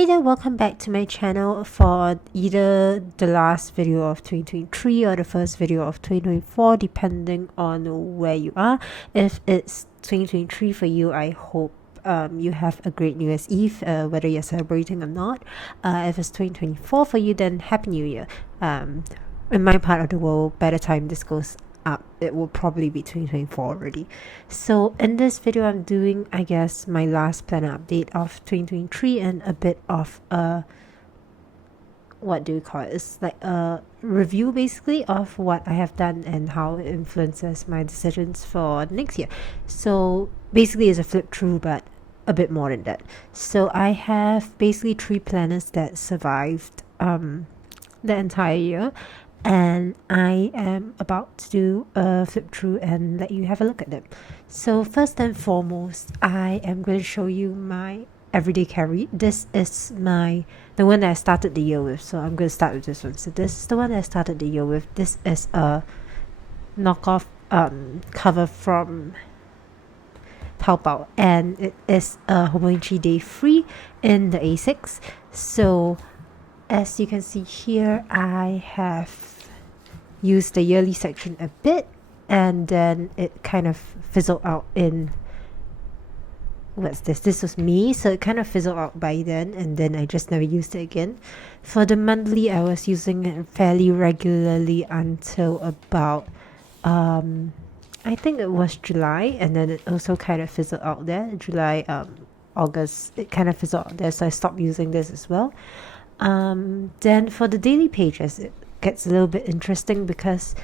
Hey there, welcome back to my channel for either the last video of 2023 or the first video of 2024, depending on where you are. If it's 2023 for you, I hope you have a great New Year's Eve, whether you're celebrating or not. If it's 2024 for you, then Happy New Year. In my part of the world, by the time this goes up, it will probably be 2024 already. So in this video, I'm doing, I guess, my last planner update of 2023 and a bit of a, what do you call it? It's like a review basically of what I have done and how it influences my decisions for next year. So basically it's a flip through, but a bit more than that. So I have basically 3 planners that survived the entire year, and I am about to do a flip through and let you have a look at them. So first and foremost, I am going to show you my everyday carry. This is the one that I started the year with, so I'm going to start with this one. So this is the one that I started the year with. This is a knockoff cover from Taobao, and it is a Hobonichi Day 3 in the A6. So as you can see here, I have used the yearly section a bit, and then it kind of fizzled out in, what's this? This was May, so it kind of fizzled out by then, and then I just never used it again. For the monthly, I was using it fairly regularly until about, I think it was July, and then it also kind of fizzled out there. July, August, it kind of fizzled out there, so I stopped using this as well. Then for the daily pages, it gets a little bit interesting because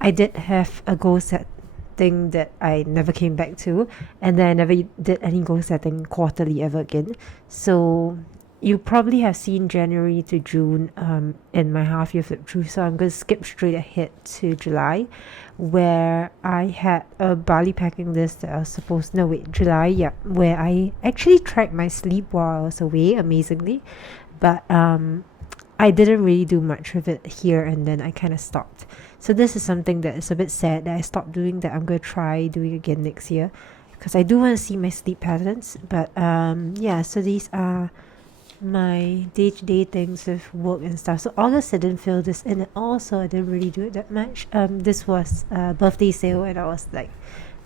I did have a goal setting that I never came back to, and then I never did any goal setting quarterly ever again. So you probably have seen January to June in my half year flip through, so I'm going to skip straight ahead to July, where I had a Bali packing list that I was supposed, no wait, July, yeah, where I actually tracked my sleep while I was away, amazingly. But I didn't really do much of it here, and then I kind of stopped. So this is something that is a bit sad that I stopped doing, that I'm going to try doing again next year, because I do want to see my sleep patterns. But yeah, so these are my day-to-day things with work and stuff. So August, I didn't fill this in at all, so I didn't really do it that much. This was a birthday sale, and I was like,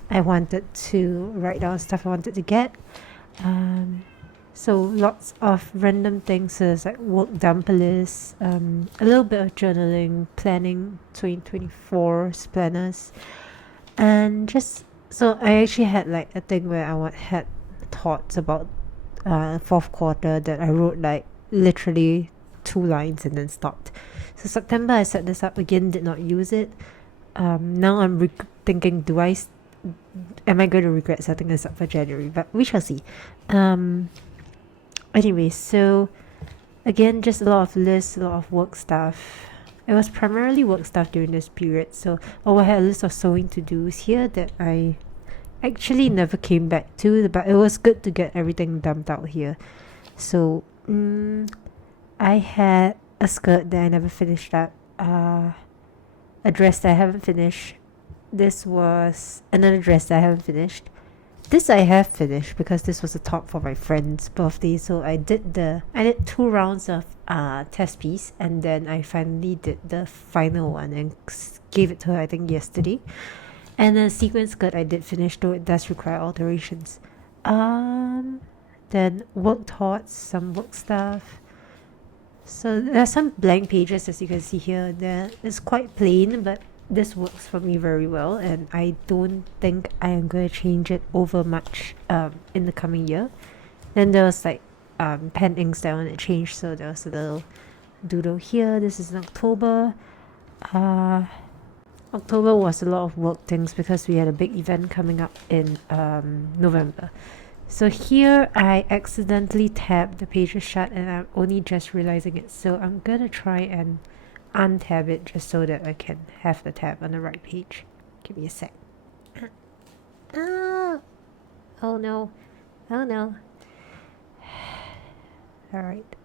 I wanted to write down stuff I wanted to get. So lots of random things, so it's like work dumper list, a little bit of journaling, planning 2024 planners, and just, so I actually had like a thing where I had thoughts about fourth quarter that I wrote like literally 2 lines and then stopped. So September I set this up again, did not use it. Now I'm thinking, am I going to regret setting this up for January? But we shall see. Anyway, so again, just a lot of lists, a lot of work stuff. It was primarily work stuff during this period. So I had a list of sewing to-dos here that I actually never came back to, but it was good to get everything dumped out here. So I had a skirt that I never finished up, a dress that I haven't finished. This was another dress that I haven't finished. This I have finished because this was a top for my friend's birthday. So I did 2 rounds of test piece, and then I finally did the final one and gave it to her, I think, yesterday. And the sequin skirt I did finish, though it does require alterations. Then work thoughts, some work stuff. So there are some blank pages, as you can see here. It's quite plain, but this works for me very well, and I don't think I am going to change it over much in the coming year. Then there was like pen inks that I want to change, so there was a little doodle here. This is in October. October was a lot of work things because we had a big event coming up in November. So here I accidentally tabbed the pages shut, and I'm only just realizing it, so I'm gonna try and untab it just so that I can have the tab on the right page. Give me a sec. Oh no. Oh no. Alright.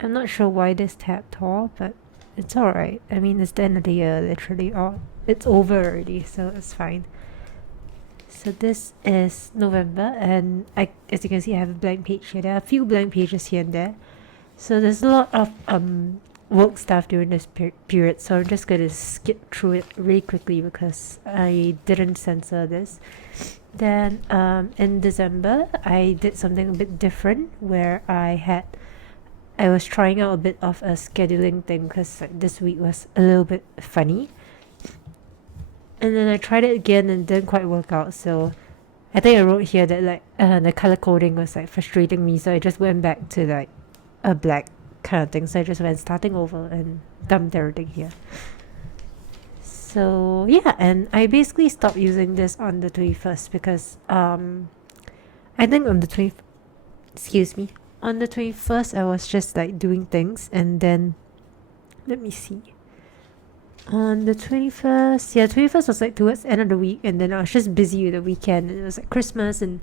I'm not sure why this tab tore, but it's alright. I mean, it's the end of the year, literally. It's over already, so it's fine. So this is November, and as you can see, I have a blank page here. There are a few blank pages here and there. So there's a lot of work stuff during this period, so I'm just going to skip through it really quickly because I didn't censor this. Then in December, I did something a bit different where I was trying out a bit of a scheduling thing because this week was a little bit funny. And then I tried it again and didn't quite work out, so I think I wrote here that like the color coding was like frustrating me, so I just went back to like a black kind of thing. So I just went starting over and dumped everything here. So yeah, and I basically stopped using this on the 21st because I think on the 21st I was just like doing things, and then let me see. On the 21st, 21st was like towards the end of the week, and then I was just busy with the weekend, and it was like Christmas, and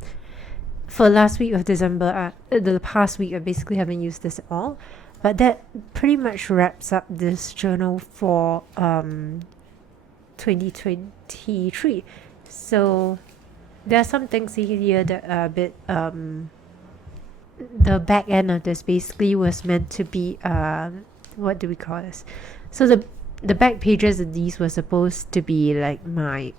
for last week of December, the past week I basically haven't used this at all. But that pretty much wraps up this journal for 2023. So there are some things here that are a bit the back end of this basically was meant to be what do we call this? So the back pages of these were supposed to be like my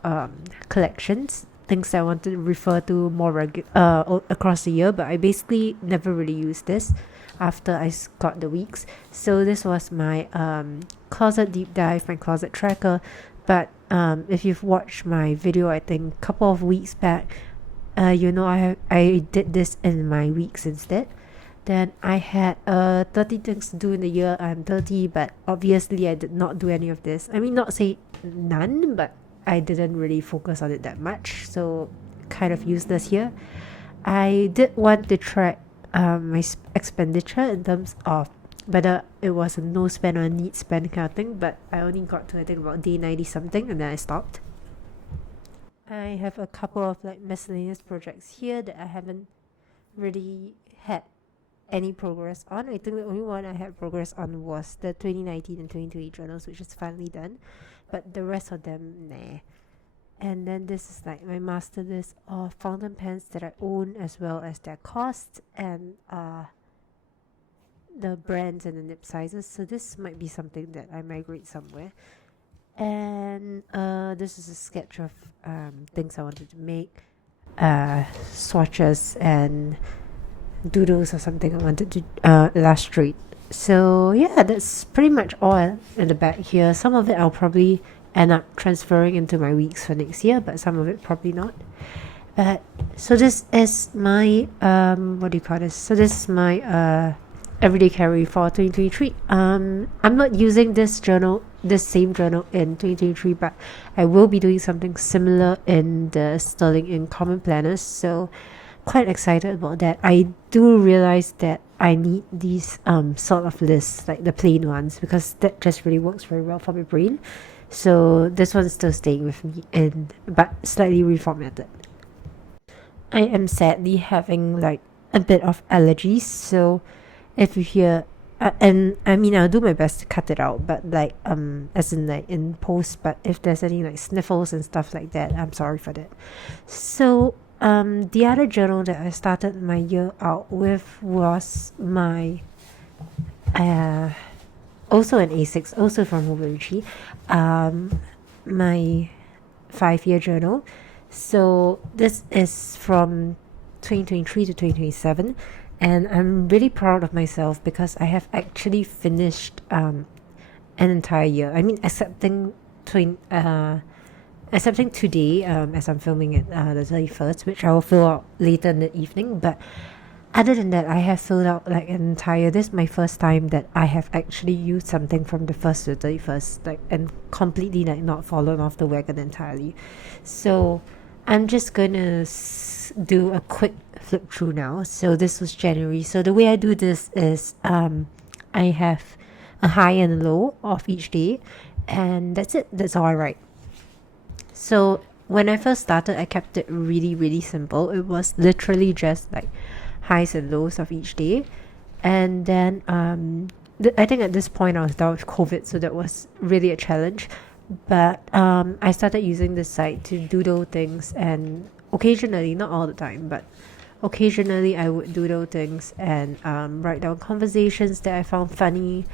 collections, things that I wanted to refer to more across the year, but I basically never really used this after I got the weeks. So this was my closet deep dive, my closet tracker. But if you've watched my video, I think a couple of weeks back, I did this in my weeks instead. Then I had 30 things to do in the year. I'm 30, but obviously I did not do any of this. I mean, not say none, but I didn't really focus on it that much, so kind of useless here. I did want to track my expenditure in terms of whether it was a no spend or a need spend kind of thing, but I only got to I think about day 90 something, and then I stopped. I have a couple of like miscellaneous projects here that I haven't really had any progress on. I think the only one I had progress on was the 2019 and 2020 journals, which is finally done, but the rest of them, nah. And then this is like my master list of fountain pens that I own, as well as their costs and the brands and the nib sizes. So this might be something that I migrate somewhere. And this is a sketch of things I wanted to make, swatches and doodles or something I wanted to illustrate. So yeah, that's pretty much all in the back here. Some of it I'll probably end up transferring into my weeks for next year, but some of it probably not. So this is my what do you call this? So this is my everyday carry for 2023. I'm not using this same journal in 2023, but I will be doing something similar in the Sterling in Common Planners. So quite excited about that. I do realize that I need these sort of lists, like the plain ones, because that just really works very well for my brain. So this one's still staying with me, but slightly reformatted. I am sadly having like a bit of allergies, so if you hear and I mean I'll do my best to cut it out, but like as in like in post, but if there's any like sniffles and stuff like that, I'm sorry for that. So the other journal that I started my year out with was my also an A6, also from Hobonichi, my 5-year journal. So this is from 2023 to 2027, and I'm really proud of myself because I have actually finished an entire year. I mean, excepting today, as I'm filming it, the 31st, which I will fill out later in the evening. But other than that, I have filled out like an entire. This is my first time that I have actually used something from the 1st to the 31st, like, and completely like not fallen off the wagon entirely. So I'm just gonna do a quick flip through now. So this was January. So the way I do this is I have a high and a low of each day, and that's it. That's all I write. So when I first started, I kept it really, really simple. It was literally just like highs and lows of each day. And then I think at this point I was down with COVID, so that was really a challenge. But I started using this site to doodle things and occasionally, not all the time, but occasionally I would doodle things and write down conversations that I found funny.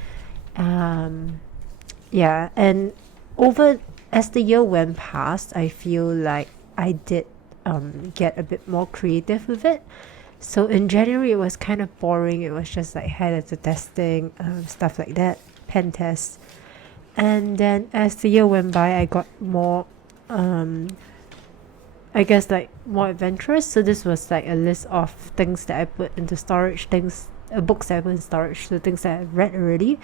Yeah, and over as the year went past, I feel like I did get a bit more creative with it. So in January, it was kind of boring. It was just like highlighter testing, stuff like that, pen tests. And then as the year went by, I got more, I guess, like more adventurous. So this was like a list of things that I put into storage, books that I put in storage, so things that I've read already,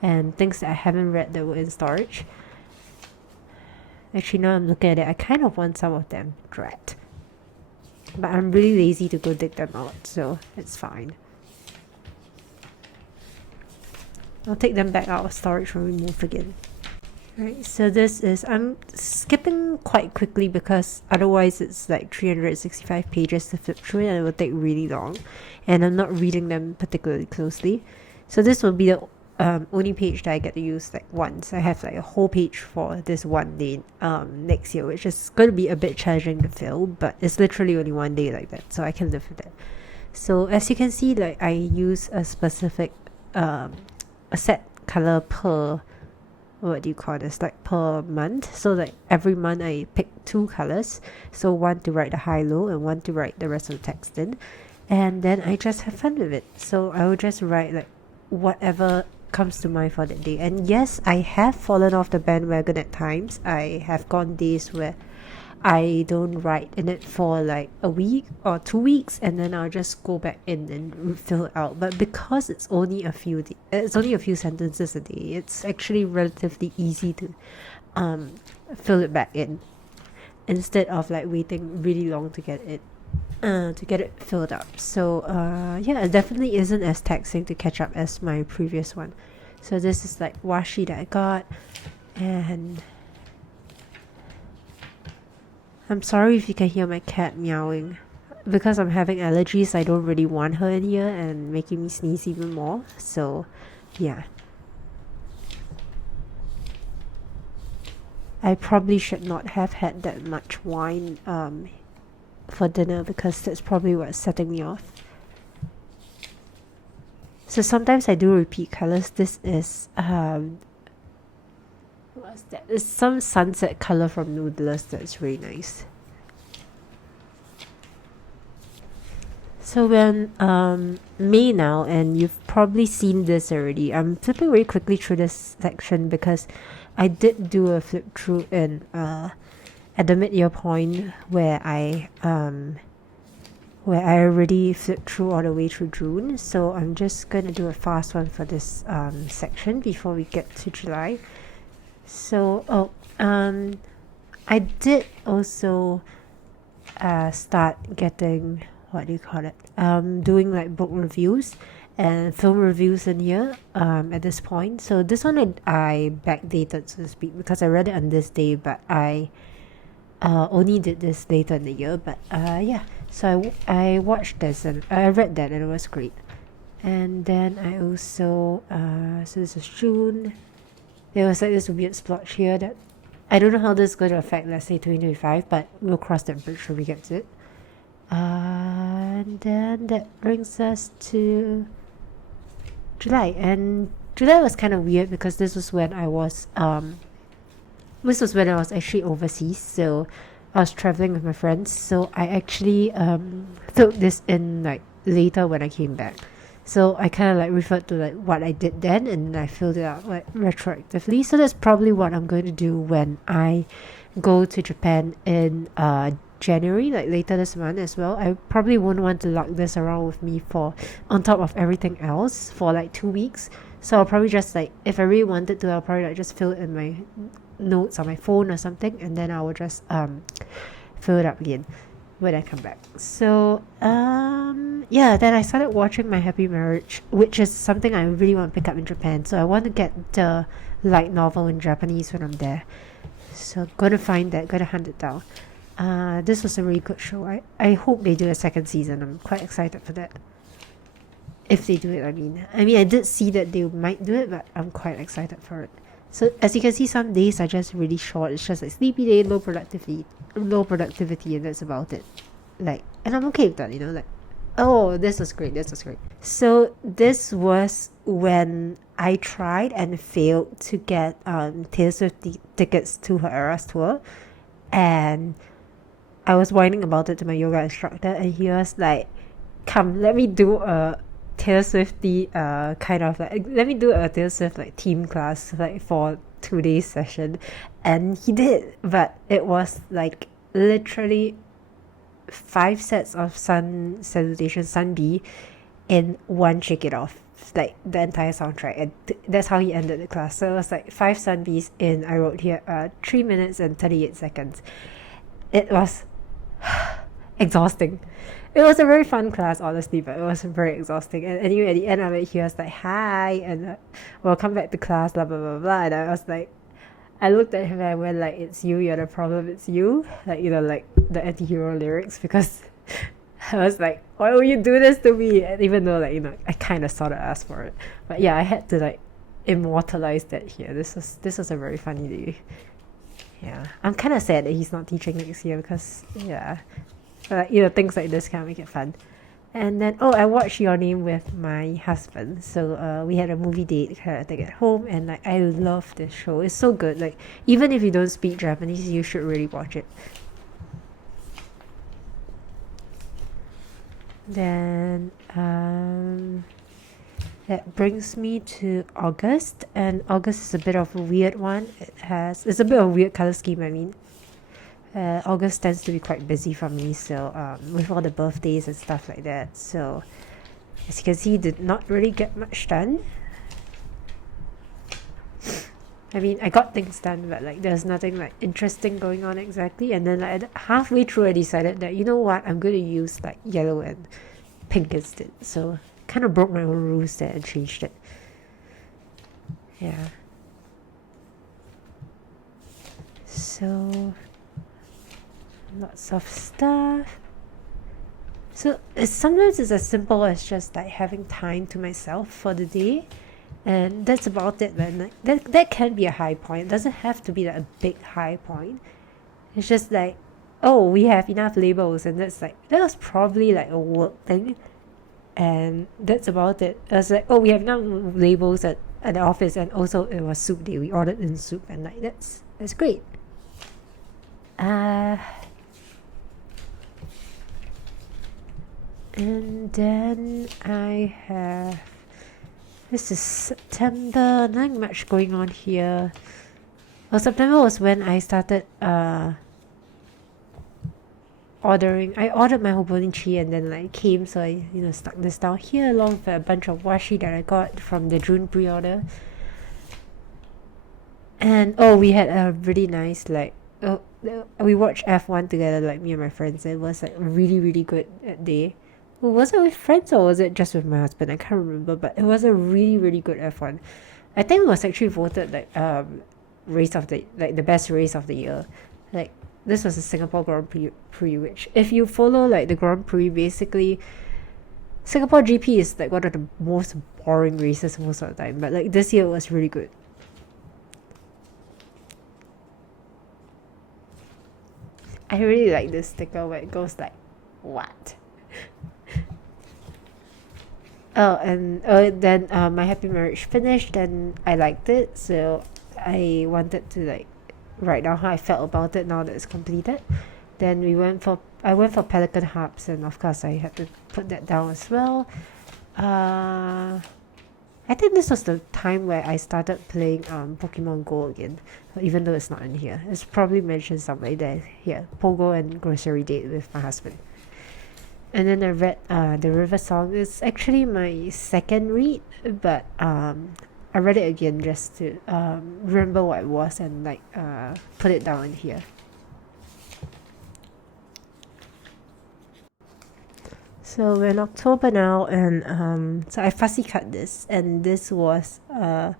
and things that I haven't read that were in storage. Actually, now I'm looking at it, I kind of want some of them read. But I'm really lazy to go dig them out, so it's fine. I'll take them back out of storage when we move again. Right, so this is, I'm skipping quite quickly because otherwise it's like 365 pages to flip through and it will take really long. And I'm not reading them particularly closely. So this will be the only page that I get to use like once. I have like a whole page for this one day next year, which is going to be a bit challenging to fill, but it's literally only one day like that, so I can live with it. So as you can see, like I use a specific a set color per, what do you call this, like per month. So like every month I pick 2 colors, so one to write the high-low and one to write the rest of the text in, and then I just have fun with it. So I will just write like whatever comes to mind for that day. And yes, I have fallen off the bandwagon at times. I have gone days where I don't write in it for like a week or 2 weeks, and then I'll just go back in and fill it out. But because it's only a few sentences a day, it's actually relatively easy to fill it back in, instead of like waiting really long to get it filled up. So yeah, it definitely isn't as taxing to catch up as my previous one. So this is like washi that I got, and I'm sorry if you can hear my cat meowing. Because I'm having allergies, I don't really want her in here and making me sneeze even more. So yeah, I probably should not have had that much wine for dinner, because that's probably what's setting me off. So sometimes I do repeat colors. This is what's that? It's some sunset color from Noodlers that's really nice. So when May now, and you've probably seen this already. I'm flipping very quickly through this section because I did do a flip through in at the mid-year point where I already flipped through all the way through June. So I'm just gonna do a fast one for this section before we get to July. So I did also start getting, what do you call it, doing like book reviews and film reviews in here at this point. So this one I backdated, so to speak, because I read it on this day, but I only did this later in the year. But yeah, so I watched this and I read that and it was great. And then I also so this is June. There was like this weird splotch here that I don't know how this is going to affect, let's say, 2025, but we'll cross that bridge when we get to it. And then that brings us to July. And July was kind of weird because this was when I was actually overseas. So I was traveling with my friends. So I actually filled this in like later when I came back. So I kind of like referred to like what I did then, and I filled it out like retroactively. So that's probably what I'm going to do when I go to Japan in January, like later this month as well. I probably won't want to lug this around with me for on top of everything else for like 2 weeks. So I'll probably just like, if I really wanted to, I'll probably like just fill it in my notes on my phone or something, and then I will just fill it up again when I come back. So yeah, then I started watching My Happy Marriage, which is something I really want to pick up in Japan. So I want to get the light novel in Japanese when I'm there. So gonna find that, gonna hunt it down. This was a really good show. I hope they do a second season. I'm quite excited for that. If they do it, I mean I did see that they might do it, but I'm quite excited for it. So as you can see, some days are just really short. It's just like sleepy day, low productivity, and that's about it. Like, and I'm okay with that, like, oh, this was great, this was great. So this was when I tried and failed to get Taylor Swift tickets to her Eras tour, and I was whining about it to my yoga instructor, and he was like, "Come, let me do a Taylor Swifty kind of like, let me do a Taylor Swift like team class like for 2 days session," and he did, but it was like literally 5 sets of Sun Salutation, Sun B, in one Shake It Off, like the entire soundtrack, and that's how he ended the class. So it was like 5 Sun Bs in, I wrote here, 3 minutes and 38 seconds. It was exhausting. It was a very fun class, honestly, but it was very exhausting. And anyway, at the end of it, he was like, "Hi," and welcome back to class, blah blah blah blah. And I was like, I looked at him and I went like, "It's you, you're the problem, it's you." Like, like the anti-hero lyrics, because I was like, "Why would you do this to me?" And even though like, I kind of sort of asked for it. But yeah, I had to like immortalize that here. This was a very funny day. Yeah. I'm kind of sad that he's not teaching next year because, yeah. Things like this can make it fun. And then, I watched Your Name with my husband. So we had a movie date kind of thing at home, and like I love this show. It's so good. Like, even if you don't speak Japanese, you should really watch it. Then that brings me to August, and August is a bit of a weird one. It's a bit of a weird color scheme, I mean. August tends to be quite busy for me, so with all the birthdays and stuff like that. So as you can see, did not really get much done. I mean, I got things done, but like there's nothing like interesting going on exactly. And then like halfway through, I decided that, you know what, I'm going to use like yellow and pink instead. So kind of broke my own rules there and changed it. Yeah. So lots of stuff. So sometimes it's as simple as just like having time to myself for the day, and that's about it. Man, like that can be a high point. It doesn't have to be like a big high point. It's just like, oh, we have enough labels, and that was probably like a work thing, and that's about it. It was like, oh, we have enough labels at the office, and also it was soup day. We ordered in soup, and like that's great. And then I have, this is September, nothing much going on here. Well, September was when I started ordering. I ordered my Hobonichi, and then like came, so I stuck this down here along with a bunch of washi that I got from the June pre-order. And we had a really nice we watched F1 together, like me and my friends. It was like really really good that day. Was it with friends or was it just with my husband? I can't remember, but it was a really really good F1. I think it was actually voted like race of the best race of the year. Like, this was a Singapore Grand Prix, which if you follow like the Grand Prix, basically Singapore GP is like one of the most boring races most of the time, but like this year it was really good. I really like this sticker where it goes like, what? And then my happy marriage finished, and I liked it, so I wanted to like write down how I felt about it now that it's completed. Then I went for Pelican Harps, and of course I had to put that down as well. I think this was the time where I started playing Pokemon Go again, even though it's not in here. It's probably mentioned somewhere there. Here, Pogo and Grocery Date with my husband. And then I read The River Song. It's actually my second read, but I read it again just to remember what it was and like put it down in here. So we're in October now, and so I fussy cut this, and this was a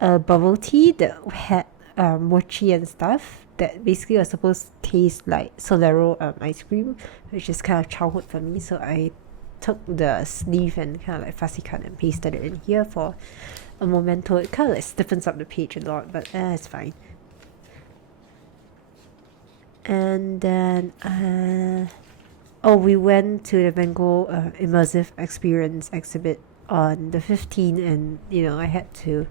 bubble tea that had mochi and stuff that basically was supposed to taste like Solero ice cream, which is kind of childhood for me. So I took the sleeve and kind of like fussy cut and pasted it in here for a memento. It kind of like stiffens up the page a lot, but it's fine. And then we went to the Van Gogh immersive experience exhibit on the 15th, and I had to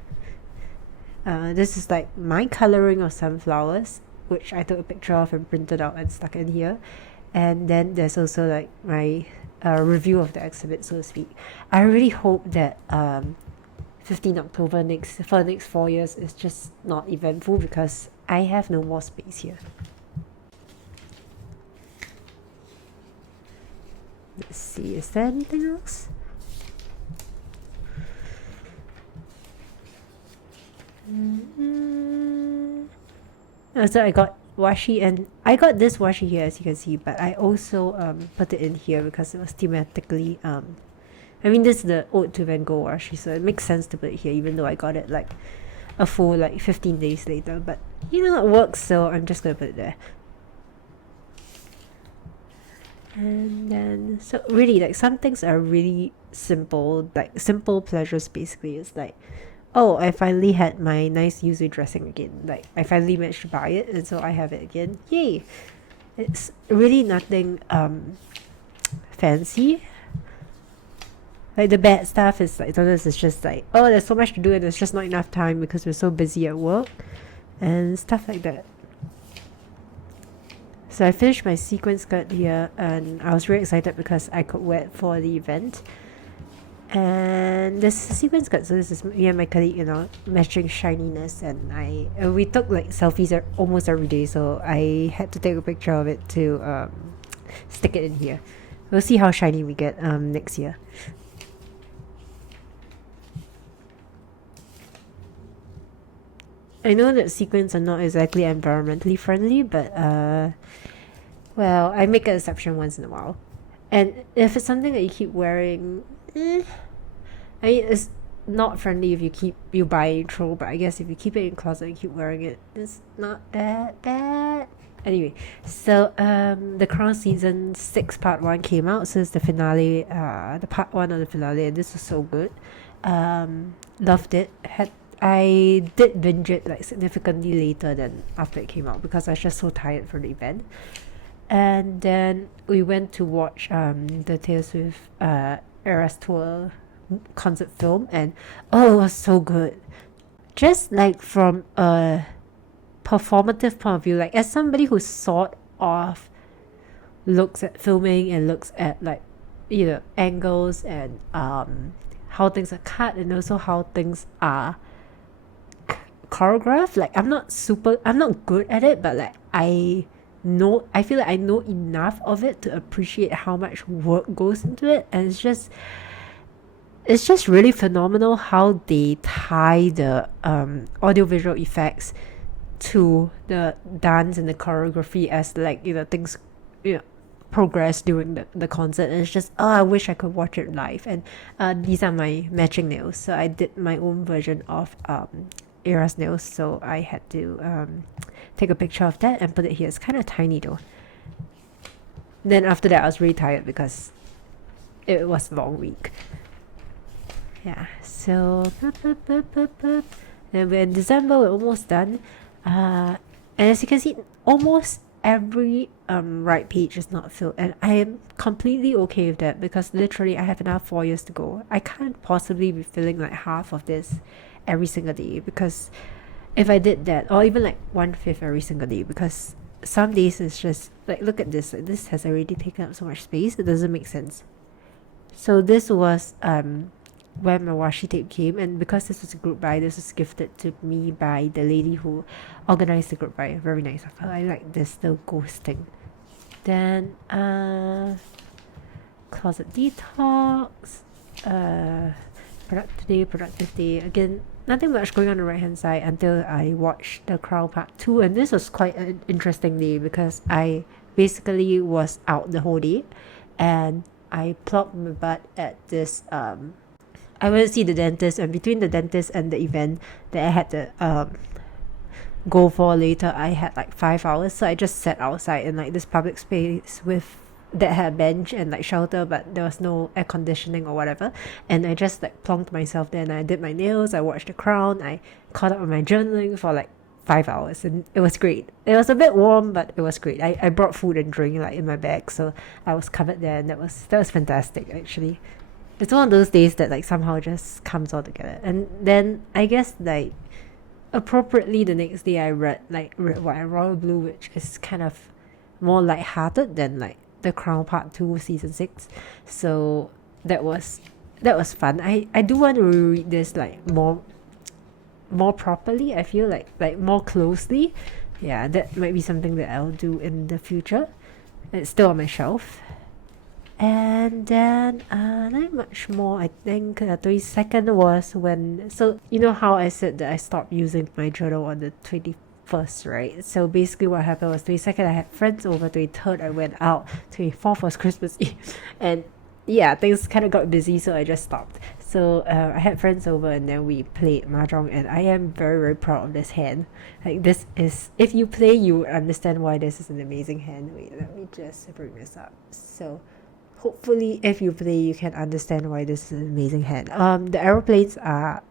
this is like my coloring of sunflowers, which I took a picture of and printed out and stuck in here. And then there's also like my review of the exhibit, so to speak. I really hope that 15 October for the next 4 years is just not eventful, because I have no more space here. Let's see, is there anything else? So I got washi, and I got this washi here, as you can see, but I also put it in here because it was thematically I mean, this is the Ode to Van Gogh washi, so it makes sense to put it here, even though I got it like a full 15 days later. But it works, so I'm just gonna put it there. And then, so really, like, some things are really simple, like simple pleasures. Basically, it's like, oh, I finally had my nice yuzu dressing again. Like, I finally managed to buy it, and so I have it again. Yay! It's really nothing fancy. Like, the bad stuff is like, sometimes it's just like, oh, there's so much to do and there's just not enough time because we're so busy at work and stuff like that. So I finished my sequin skirt here, and I was really excited because I could wear it for the event. And this is a sequin skirt, so this is me and my colleague, matching shininess, and we took like selfies almost every day, so I had to take a picture of it to stick it in here. We'll see how shiny we get next year. I know that sequins are not exactly environmentally friendly, but well, I make an exception once in a while. And if it's something that you keep wearing, I mean, it's not friendly if you buy and throw, but I guess if you keep it in closet and keep wearing it, it's not that bad. Anyway, so the Crown Season 6 Part 1 came out, so it's the finale, the Part 1 of the finale, and this was so good. Loved it. I did binge it like significantly later than after it came out because I was just so tired for the event. And then we went to watch the Taylor Swift Eras Tour concert film, and it was so good. Just like from a performative point of view, like as somebody who sort of looks at filming and looks at like angles and how things are cut and also how things are choreographed. Like I'm not good at it, but like I feel like I know enough of it to appreciate how much work goes into it, and it's just really phenomenal how they tie the audiovisual effects to the dance and the choreography as like things progress during the concert. And it's just I wish I could watch it live. And these are my matching nails, so I did my own version of Era's nails, so I had to take a picture of that and put it here. It's kind of tiny though. Then after that I was really tired because it was a long week. Yeah, so then we're in December, we're almost done. And as you can see, almost every right page is not filled, and I am completely okay with that because literally I have another 4 years to go. I can't possibly be filling like half of this every single day, because if I did that, or even like 1/5 every single day, because some days it's just like, look at this, like, this has already taken up so much space, it doesn't make sense. So this was when my washi tape came, and because this was a group buy, this was gifted to me by the lady who organized the group buy. Very nice of her. I like this little ghost thing. Then closet detox, productive day. Again, nothing much going on the right hand side until I watched The Crown Part 2, and this was quite an interesting day because I basically was out the whole day, and I plopped my butt at this I went to see the dentist, and between the dentist and the event that I had to go for later, I had like 5 hours, so I just sat outside in like this public space with that had a bench and like shelter, but there was no air conditioning or whatever. And I just like plonked myself there and I did my nails, I watched The Crown, I caught up on my journaling for like 5 hours, and it was great. It was a bit warm, but it was great. I brought food and drink like in my bag, so I was covered there, and that was fantastic actually. It's one of those days that like somehow just comes all together. And then I guess like appropriately the next day I read Red, White and Royal Blue, which is kind of more light-hearted than like The Crown Part 2 Season 6. So that was fun. I do want to reread this like more properly. I feel like more closely. Yeah, that might be something that I'll do in the future. It's still on my shelf. And then not much more. I think the 22nd was when, so you know how I said that I stopped using my journal on the 21st, right? So basically what happened was 22nd I had friends over, 23rd I went out, 24th was Christmas Eve, and yeah, things kind of got busy, so I just stopped. So I had friends over and then we played mahjong, and I am very, very proud of this hand. Like, this is, if you play, you would understand why this is an amazing hand. Wait, let me just bring this up. So hopefully if you play, you can understand why this is an amazing hand. The aeroplanes are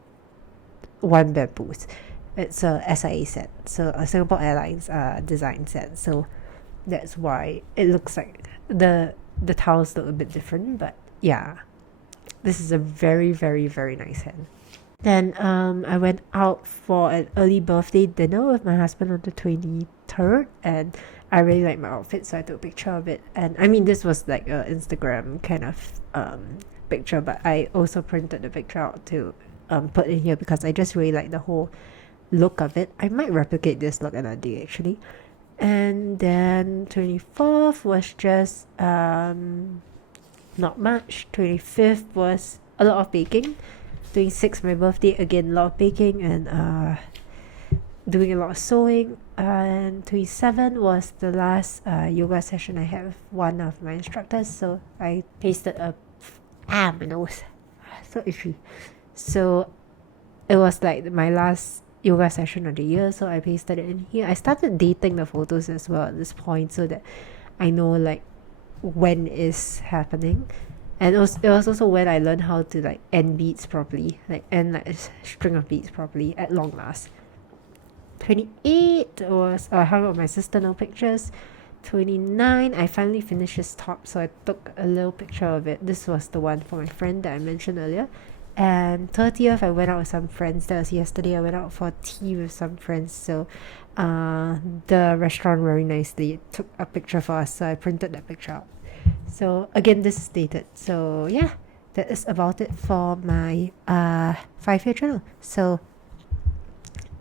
one bamboos. It's a SIA set, so a Singapore Airlines design set. So that's why it looks like the tiles look a bit different, but yeah, this is a very, very, very nice hand. Then I went out for an early birthday dinner with my husband on the 23rd, and I really liked my outfit, so I took a picture of it. And I mean, this was like a Instagram kind of picture, but I also printed the picture out to put in here because I just really like the whole look of it. I might replicate this look another day actually. And then 24th was just not much. 25th was a lot of baking. 26th, my birthday, again, a lot of baking and doing a lot of sewing. And 27 was the last yoga session I had with one of my instructors. So I pasted my nose, so itchy. So it was like my last yoga session of the year, so I pasted it in here. I started dating the photos as well at this point so that I know like when is happening. And it was also when I learned how to like end beads properly, like end like a string of beads properly at long last. 28 was I hung out with my sister, no pictures. 29, I finally finished this top, so I took a little picture of it. This was the one for my friend that I mentioned earlier. And 30th, I went out with some friends. That was yesterday. I went out for tea with some friends. So the restaurant very nicely took a picture for us, so I printed that picture out. So again, this is dated. So yeah, that is about it for my 5-year journal. So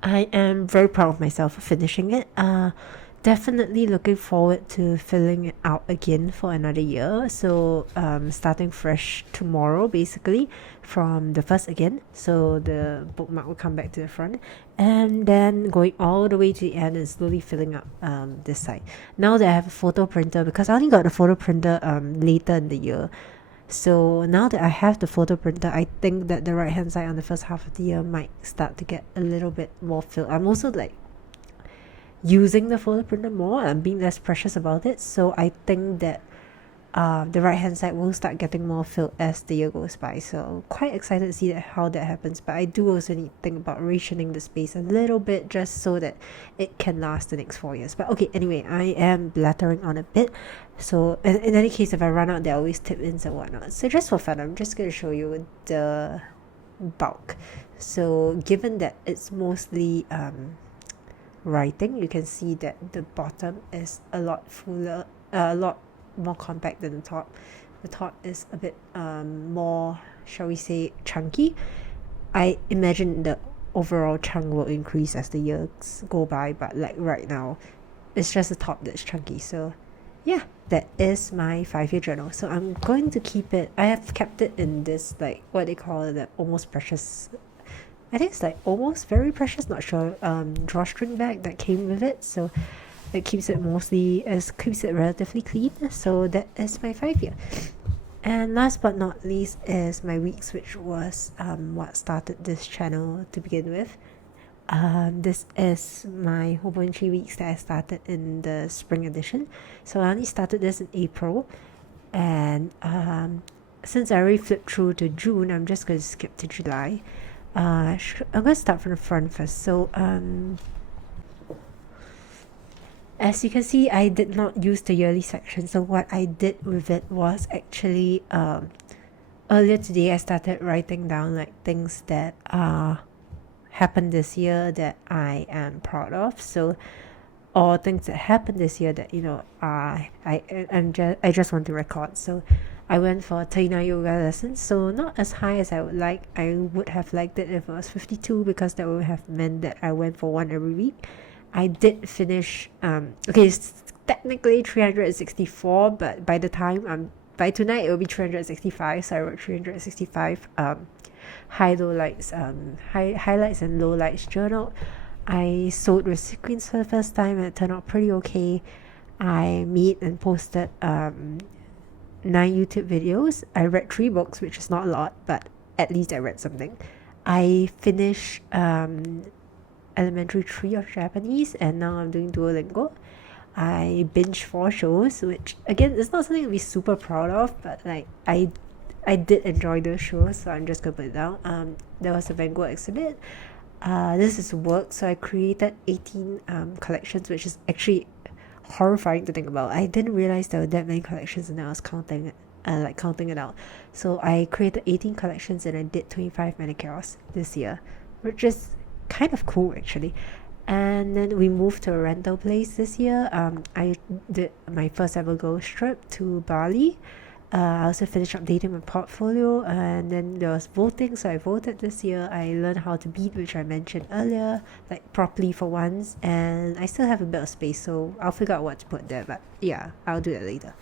I am very proud of myself for finishing it. Definitely looking forward to filling it out again for another year. So starting fresh tomorrow, basically from the first again. So the bookmark will come back to the front, and then going all the way to the end and slowly filling up this side. Now that I have a photo printer, because I only got the photo printer later in the year. So now that I have the photo printer, I think that the right hand side on the first half of the year might start to get a little bit more filled. I'm also like using the photo printer more and being less precious about it, so I think that the right hand side will start getting more filled as the year goes by. So quite excited to see how that happens, but I do also need to think about rationing the space a little bit just so that it can last the next 4 years. But okay, anyway, I am blathering on a bit, so in any case, if I run out, there are always tip-ins and whatnot. So just for fun, I'm just going to show you the bulk. So given that it's mostly writing, you can see that the bottom is a lot fuller, a lot more compact than the top. The top is a bit more, shall we say, chunky. I imagine the overall chunk will increase as the years go by, but like right now it's just the top that's chunky. So yeah, that is my 5-year journal. So I'm going to keep it, I have kept it in this like what they call the almost precious, I think it's like almost very precious, not sure, drawstring bag that came with it. So it keeps it relatively clean. So that is my 5-year. And last but not least is my weeks, which was what started this channel to begin with. This is my Hobonichi weeks that I started in the spring edition. So I only started this in April, And since I already flipped through to June, I'm just going to skip to July. I'm going to start from the front first. So as you can see, I did not use the yearly section. So what I did with it was actually earlier today I started writing down like things that happened this year that I am proud of. So or things that happened this year that I just want to record. So I went for 39 yoga lessons, so not as high as I would like. I would have liked it if it was 52 because that would have meant that I went for one every week. I did finish okay, it's technically 364, but by the time by tonight it will be 365. So I wrote 365 highlights and lowlights journal. I sewed with sequins for the first time and it turned out pretty okay. I made and posted 9 YouTube videos. I read 3 books, which is not a lot, but at least I read something. I finished Elementary 3 of Japanese, and now I'm doing Duolingo. I binged 4 shows, which again is not something to be super proud of, but like I did enjoy those shows, so I'm just gonna put it down. There was a Van Gogh exhibit. This is work, so I created 18 collections, which is actually horrifying to think about. I didn't realize there were that many collections, and I was counting it out. So I created 18 collections and I did 25 manicures this year, which is kind of cool actually. And then we moved to a rental place this year. I did my first ever girls trip to Bali. I also finished updating my portfolio, and then there was voting, so I voted this year. I learned how to beat, which I mentioned earlier, like properly for once, and I still have a bit of space, so I'll figure out what to put there, but yeah, I'll do that later.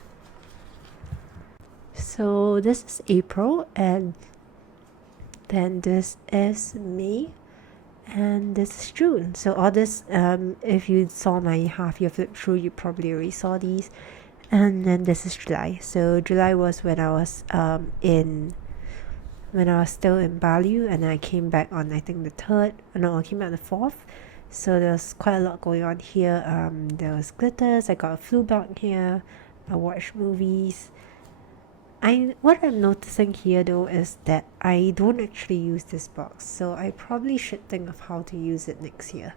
So this is April, and then this is May, and this is June. So all this, if you saw my half year flip through, you probably already saw these. And then this is July. So July was when I was still in Bali, and I came back on I think the 3rd. No, I came back on the 4th. So there was quite a lot going on here. There was glitters. I got a flu bug here. I watched movies. What I'm noticing here though is that I don't actually use this box, so I probably should think of how to use it next year.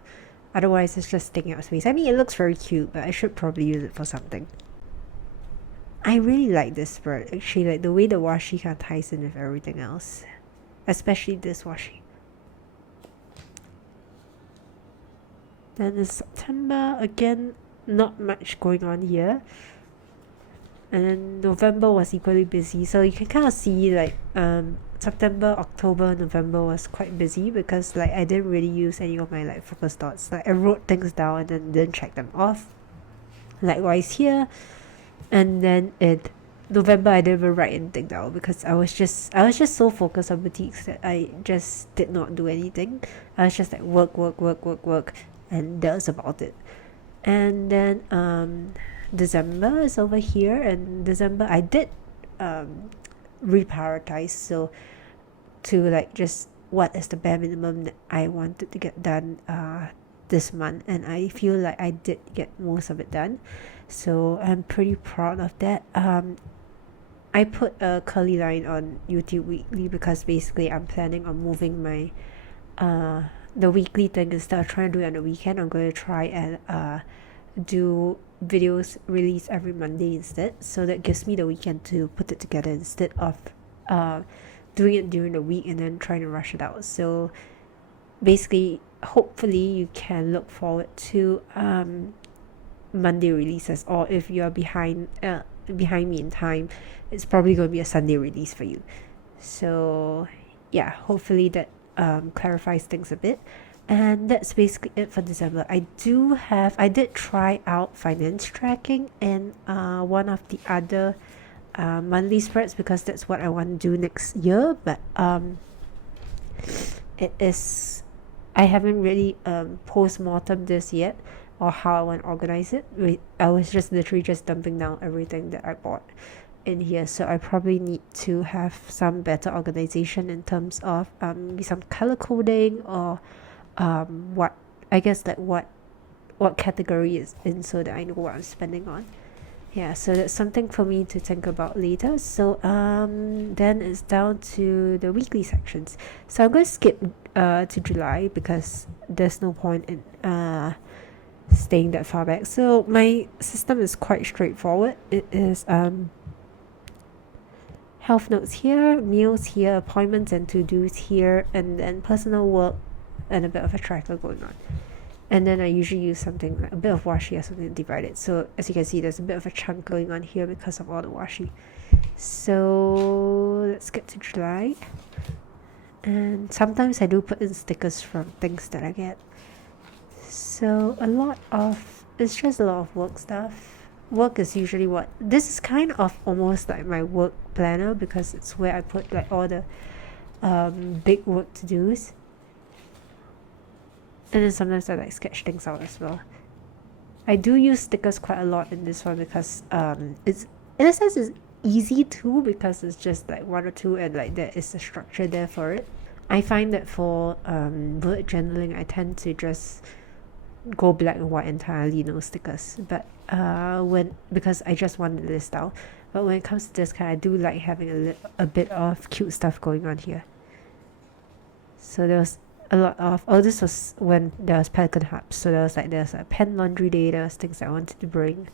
Otherwise, it's just taking up space. I mean, it looks very cute, but I should probably use it for something. I really like this spread, actually, like the way the washi kind of ties in with everything else. Especially this washi. Then it's September, again, not much going on here. And then November was equally busy, so you can kind of see like September, October, November was quite busy because like I didn't really use any of my like focus dots. Like I wrote things down and then didn't check them off. Likewise here. And then in November I didn't even write anything down because I was just so focused on boutiques that I just did not do anything. I was just like work, and that was about it. And then December is over here, and December I did reprioritize, so to like just what is the bare minimum that I wanted to get done this month, and I feel like I did get most of it done, so I'm pretty proud of that. I put a curly line on YouTube weekly because basically I'm planning on moving my the weekly thing. Instead of trying to do it on the weekend, I'm going to try and do videos released every Monday instead, so that gives me the weekend to put it together instead of doing it during the week and then trying to rush it out. So basically, hopefully you can look forward to Monday releases, or if you're behind me in time, it's probably going to be a Sunday release for you. So yeah, hopefully that clarifies things a bit. And that's basically it for December. I did try out finance tracking in one of the other monthly spreads because that's what I want to do next year, but I haven't really post-mortem this yet, or how I want to organize it. I was just literally just dumping down everything that I bought in here, so I probably need to have some better organization in terms of maybe some color coding, or what category is in, so that I know what I'm spending on. yeah, so that's something for me to think about later. So then it's down to the weekly sections. So I'm going to skip to July because there's no point in staying that far back. So my system is quite straightforward. It is health notes here, meals here, appointments and to-dos here, and then personal work and a bit of a tracker going on. And then I usually use something like a bit of washi or something to divide it. So as you can see, there's a bit of a chunk going on here because of all the washi. So let's get to July. And sometimes I do put in stickers from things that I get. So it's just a lot of work stuff. Work is usually this is kind of almost like my work planner because it's where I put like all the big work to do's. And then sometimes I like sketch things out as well. I do use stickers quite a lot in this one because it's in a sense it's easy too because it's just like one or two and like there is a structure there for it. I find that for bullet journaling I tend to just go black and white entirely, no stickers. But because I just want the list out. But when it comes to this kind, I do like having a bit of cute stuff going on here. So there was a lot of this was when there was Pelican Hubs. So there's a pen laundry day, there was things I wanted to bring.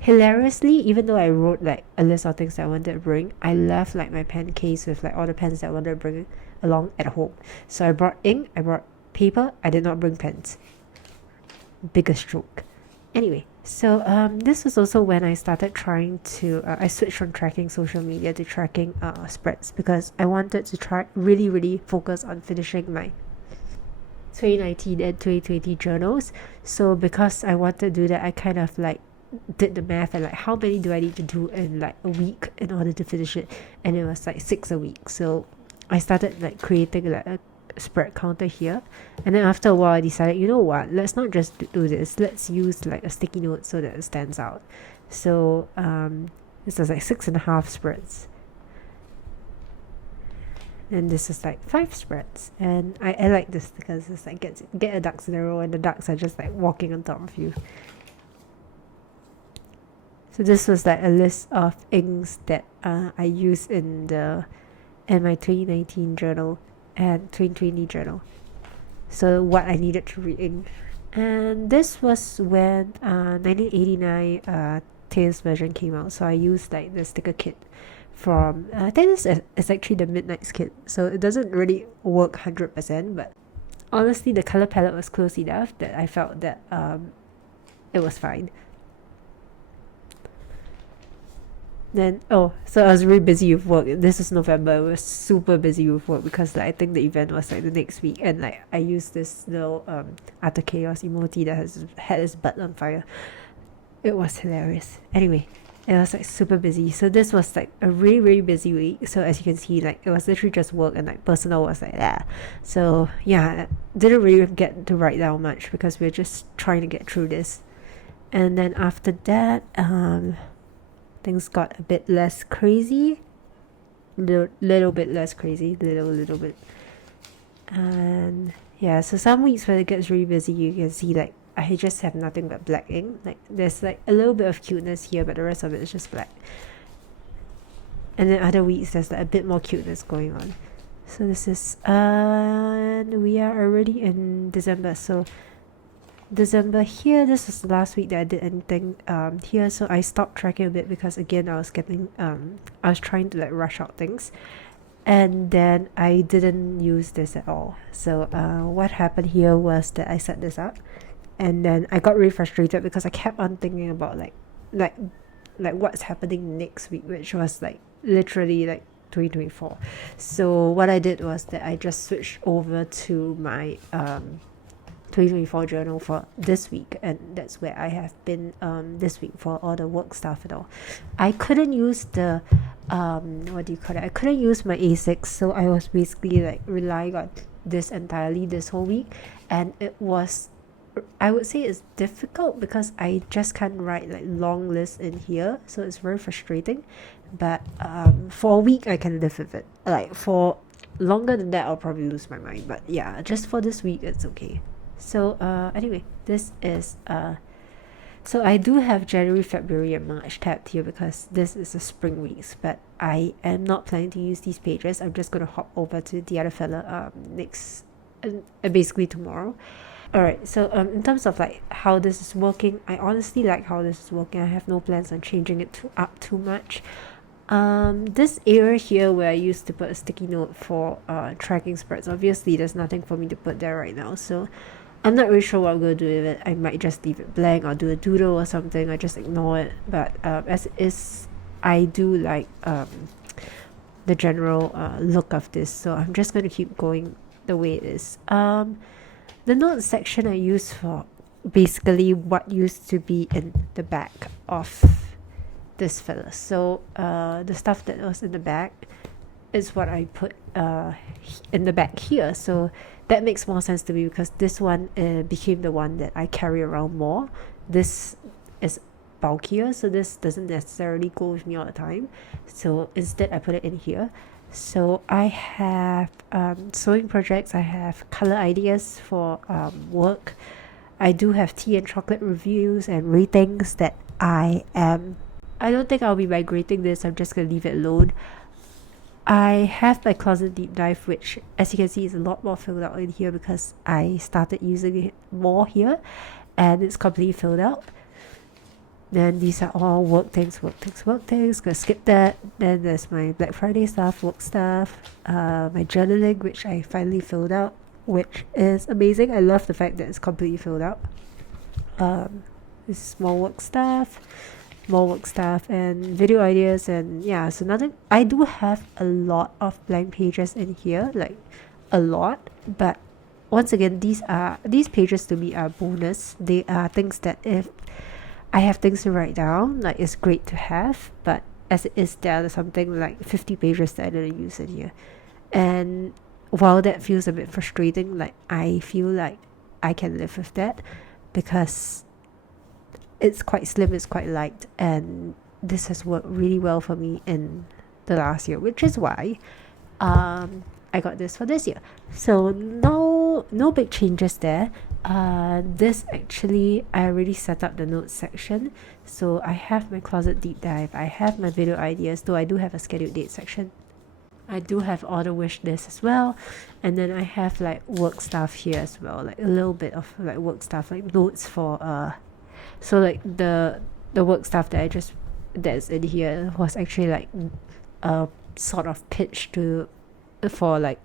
Hilariously, even though I wrote like a list of things that I wanted to bring, I left like my pen case with like all the pens that I wanted to bring along at home. So I brought ink, I brought paper, I did not bring pens. Biggest stroke. Anyway, so this was also when I started trying to I switched from tracking social media to tracking spreads because I wanted to try really focus on finishing my 2019 and 2020 journals. So because I wanted to do that, I kind of like did the math and like how many do I need to do in like a week in order to finish it, and it was like 6 a week. So I started like creating like a spread counter here, and then after a while I decided, you know what, let's not just do this, let's use like a sticky note so that it stands out. So this is like 6.5 spreads, and this is like 5 spreads, and I like this because it's like get a ducks in a row and the ducks are just like walking on top of you. So this was like a list of inks that I used in my 2019 journal and 2020 journal. So what I needed to re-ink. And this was when 1989 Tails version came out. So I used like the sticker kit from I think this is actually the Midnight's kit. So it doesn't really work 100%, but honestly the color palette was close enough that I felt that it was fine. Then so I was really busy with work. This is November. I was super busy with work because like I think the event was like the next week, and like I used this little Utter Chaos emoji that has had his butt on fire. It was hilarious. Anyway, it was like super busy. So this was like a really busy week. So as you can see, like it was literally just work and like personal was like that. So yeah, didn't really get to write down much because we were just trying to get through this. And then after that, things got a bit less crazy, little bit less crazy, little bit. And yeah, so some weeks when it gets really busy, you can see like I just have nothing but black ink. Like there's like a little bit of cuteness here, but the rest of it is just black. And then other weeks there's like a bit more cuteness going on. So this is we are already in December. So December here, this was the last week that I did anything here, so I stopped tracking a bit because again I was trying to like rush out things, and then I didn't use this at all. So what happened here was that I set this up, and then I got really frustrated because I kept on thinking about like what's happening next week, which was like literally like 2024. So what I did was that I just switched over to my 2024 journal for this week, and that's where I have been this week for all the work stuff and all. I couldn't use the I couldn't use my A6, so I was basically like relying on this entirely this whole week, and I would say it's difficult because I just can't write like long lists in here, so it's very frustrating. But for a week I can live with it. Like for longer than that I'll probably lose my mind, but yeah, just for this week it's okay. So anyway, this is So I do have January, February, and March tabbed here because this is the spring weeks, but I am not planning to use these pages. I'm just going to hop over to the other fella next, basically tomorrow. Alright, so in terms of like how this is working, I honestly like how this is working. I have no plans on changing it up too much. This area here where I used to put a sticky note for tracking spreads, obviously there's nothing for me to put there right now, so I'm not really sure what I'm going to do with it. I might just leave it blank or do a doodle or something, or just ignore it. But as it is, I do like the general look of this, so I'm just going to keep going the way it is. The notes section I use for basically what used to be in the back of this fella. So the stuff that was in the back is what I put in the back here. So that makes more sense to me because this one became the one that I carry around more. This is bulkier, so this doesn't necessarily go with me all the time. So instead I put it in here. So I have sewing projects, I have color ideas for work. I do have tea and chocolate reviews and ratings that I don't think I'll be migrating this. I'm just gonna leave it alone. I have my closet deep dive, which as you can see is a lot more filled out in here because I started using it more here and it's completely filled out. Then these are all work things. Gonna skip that. Then there's my Black Friday stuff, work stuff, my journaling, which I finally filled out, which is amazing. I love the fact that it's completely filled out. This is more work stuff, and video ideas, and yeah, so nothing. I do have a lot of blank pages in here, like a lot, but once again, these pages to me are bonus. They are things that if I have things to write down, like it's great to have, but as it is, there are something like 50 pages that I didn't use in here. And while that feels a bit frustrating, like I feel like I can live with that because it's quite slim, it's quite light, and this has worked really well for me in the last year, which is why I got this for this year. So no big changes there. This actually, I already set up the notes section. So I have my closet deep dive, I have my video ideas, though I do have a scheduled date section. I do have order wish list as well, and then I have like work stuff here as well, like a little bit of like work stuff, like notes for so like the work stuff that's in here was actually like a sort of pitch for like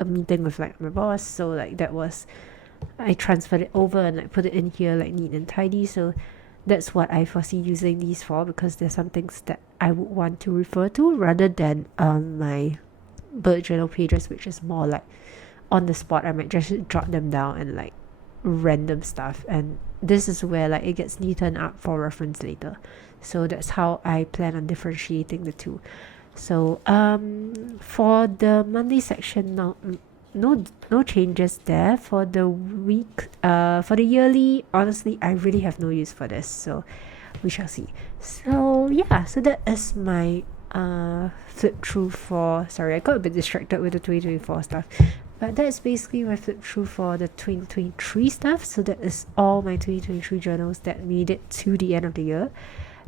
a meeting with like my boss. So like that was, I transferred it over and like put it in here like neat and tidy. So that's what I foresee using these for, because there's some things that I would want to refer to rather than my bullet journal pages, which is more like on the spot. I might just jot them down and like random stuff, and this is where like it gets neatened up for reference later. So that's how I plan on differentiating the two. So for the Monday section now, no changes there. For the week, for the yearly, honestly I really have no use for this, so we shall see. So yeah, so that is my flip through for, sorry, I got a bit distracted with the 2024 stuff, but that's basically my flip through for the 2023 stuff. So that is all my 2023 journals that made it to the end of the year.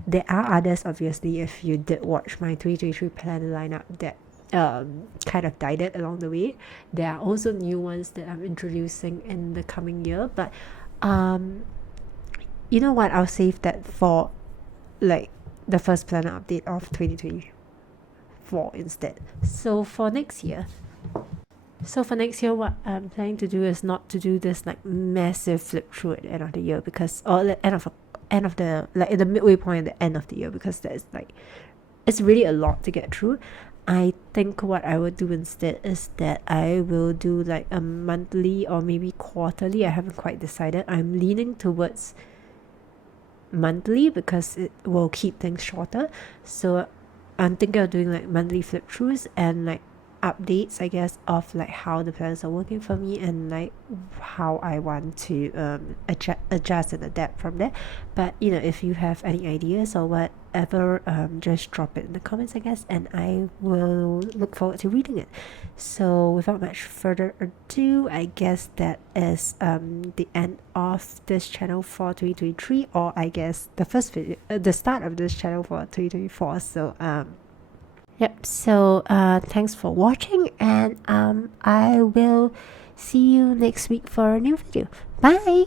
There are others, obviously, if you did watch my 2023 planner lineup, that kind of died it along the way. There are also new ones that I'm introducing in the coming year, but you know what, I'll save that for like the first planner update of 2024 instead. So for next year, what I'm planning to do is not to do this like massive flip through at the end of the year, because, or the end of the, like in the midway point at the end of the year, because that is like, it's really a lot to get through. I think what I would do instead is that I will do like a monthly or maybe quarterly. I haven't quite decided. I'm leaning towards monthly because it will keep things shorter. So I'm thinking of doing like monthly flip throughs, and like updates, I guess, of like how the plans are working for me and like how I want to adjust and adapt from there. But if you have any ideas or whatever, just drop it in the comments, I guess, and I will look forward to reading it. So without much further ado, I guess that is the end of this channel for 2023, or I guess the first video, the start of this channel for 2024. So yep, so thanks for watching, and I will see you next week for a new video. Bye.